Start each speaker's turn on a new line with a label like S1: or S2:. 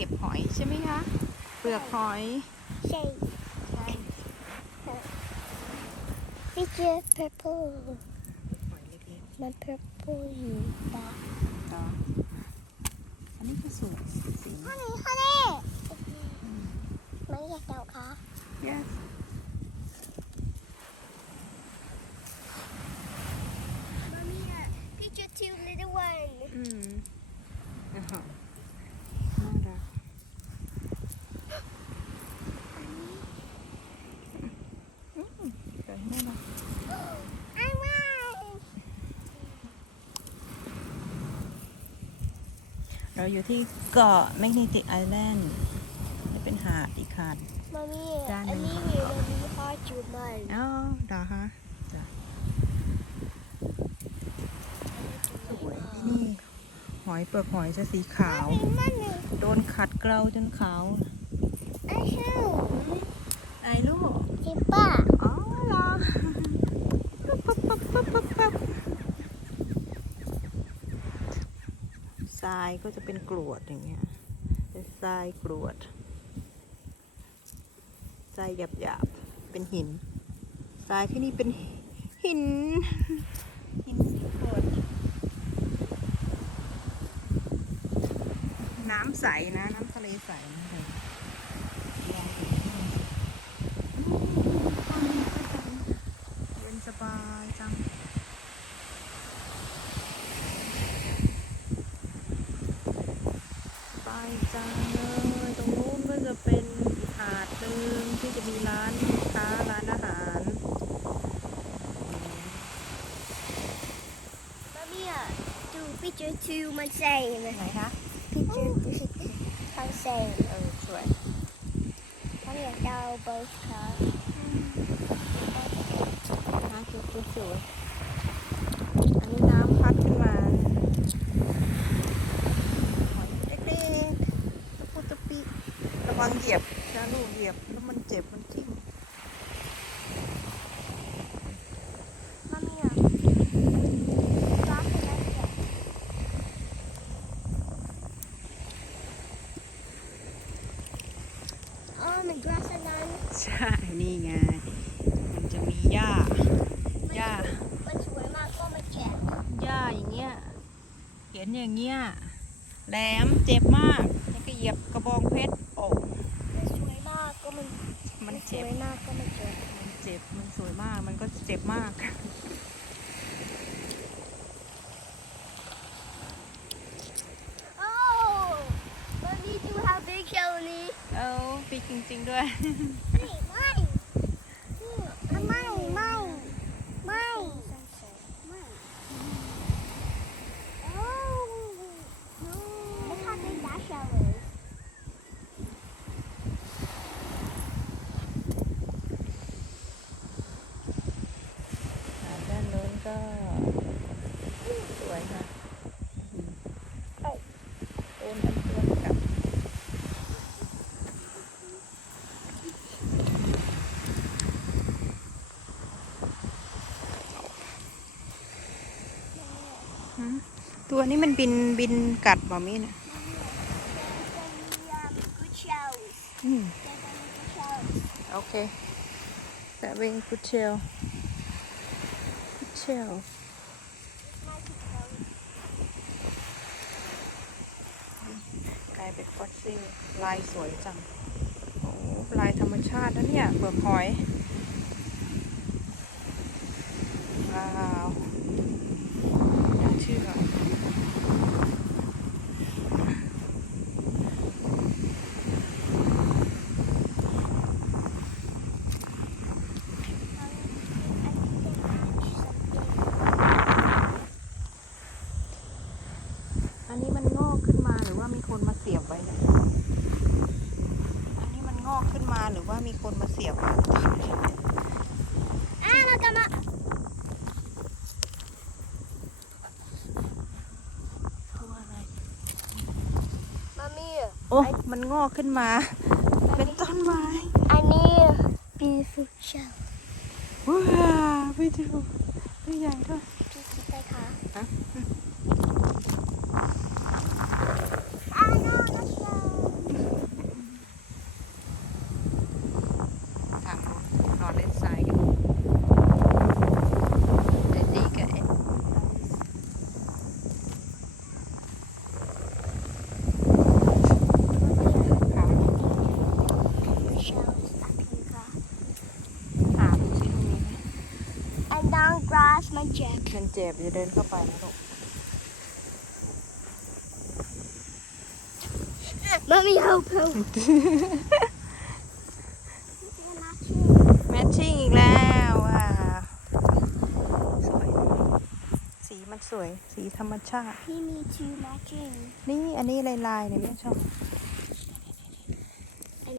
S1: ก็บหอยใช่ไหมคะเปลือกหอย
S2: ใช่
S1: ใช่
S2: พี่เจอ purple
S1: หอยเล็ก
S2: มัน purple อยู่ปะ
S1: ๆต่ออันนี้ก็สวยสี
S2: ฮันนี้ข้างนี้ไม่อยากเดาค่ะ
S1: yes
S2: Mommy, picture two little one.
S1: อืมอ่าฮะน่ารักอืมสวยน่ารัก
S2: I want.
S1: เราอยู่ที่เกาะแมกนีติกไอแลนด์นี่เป็นหาดอีกหาด
S2: Mommy,
S1: Done.
S2: I need you to be hard to mine.
S1: อ๋อเหรอคะจ้ะสวยที่นี่หอยเปลือกหอยจะสีขาว
S2: Mommy, mommy,
S1: โดนขัดเกลาจนขาว
S2: I show.
S1: ไอ้ลูก
S2: Sipa.
S1: อ๋อเหรอ ปั๊บปั๊บปั๊บปั๊บปั๊บ ทรายก็จะเป็นกรวดอย่างเงี้ย เป็นทรายกรวด ทรายหยาบหยาบๆเป็นหิน ทรายที่นี่เป็นหิน หินกรวด น้ำใสนะ น้ำทะเลใสนะเลยลองดูเย็นสบายจัง ไปจังเลยตรงนู้นก็จะเป็นหาดหนึ่งที่จะมีร้านค้าร้านอาหาร
S2: Mommy, do picture two my same.
S1: ไหนคะ
S2: Picture two my same.
S1: เออสวย
S2: Mommy, I got both cars.
S1: น้ำจุดสวยอันนี้น้ำพัดขึ้นมาหอยเล็กๆตะปุตะปิ ระวังเหยียบนะลูกเหยียบแล้วมันเจ็บมันทิ่ม
S2: Mommy, stop it like that. อ๋อมัน grass อันนั้น
S1: ใช่ นี่ไง มันจะมีหญ้า หญ้า
S2: มันสวยมากก็มันแฉะ
S1: หญ้าอย่างเงี้ย เห็นอย่างเงี้ย แหลมเจ็บมาก แล้วก็เหยียบกระบองเพชรโอ้
S2: มันสวยมากก็มัน
S1: มัน
S2: ส
S1: เจ็บ
S2: วยมากก็มันเจ็บ
S1: มันเจ็บ มันสวยมาก มันก็เจ็บมาก
S2: โอ้มันนี่ดู how big เชลนี่
S1: เอาปีกจริง ๆ ด้วย
S2: ไม่ไม่ไม่ไม่ไม่ไม่โอ้ Look how big that shell is
S1: อ่าด้านโน้นก็ สวยค่ะเอ้าโอนกันตัวกลับหืมตัวนี้มันบินบินกัดบอมี่นะ
S2: good shells
S1: อืม
S2: There's only good shells
S1: โอเคแปะเวง เชลกุเชลกลายเป็นฟอสซิลลายสวยจัง โอ้ลายธรรมชาตินะเนี่ยเปลือกหอยว้าวน่าเชื่ออันนี้มันงอกขึ้นมาหรือว่ามีคนมาเสียบไว้เนี่ยอันนี้มันงอกขึ้นมา หรือว่ามีคนมาเสียบไว้
S2: อะมากลับมา
S1: ตัวอะไร
S2: มามี
S1: โอ้มันงอกขึ้นมา เป็นต้นไม้
S2: อันนี้ beautiful shell
S1: ว้าว beautiful ตัวใหญ่ด้วย
S2: พี่คิดไปคะ
S1: ฮะ
S2: อ่า no not shell down grass มันเจ็บ
S1: มันเจ็บอย่าเดินเข้าไปนะลูก
S2: Mommy help help
S1: แมทชิ่งอีกแล้วว้าวสวย สีมันสวย สีธรรมชาติ
S2: He need to matching
S1: นี่อันนี้ลายๆเนี่ยแม่ชอบ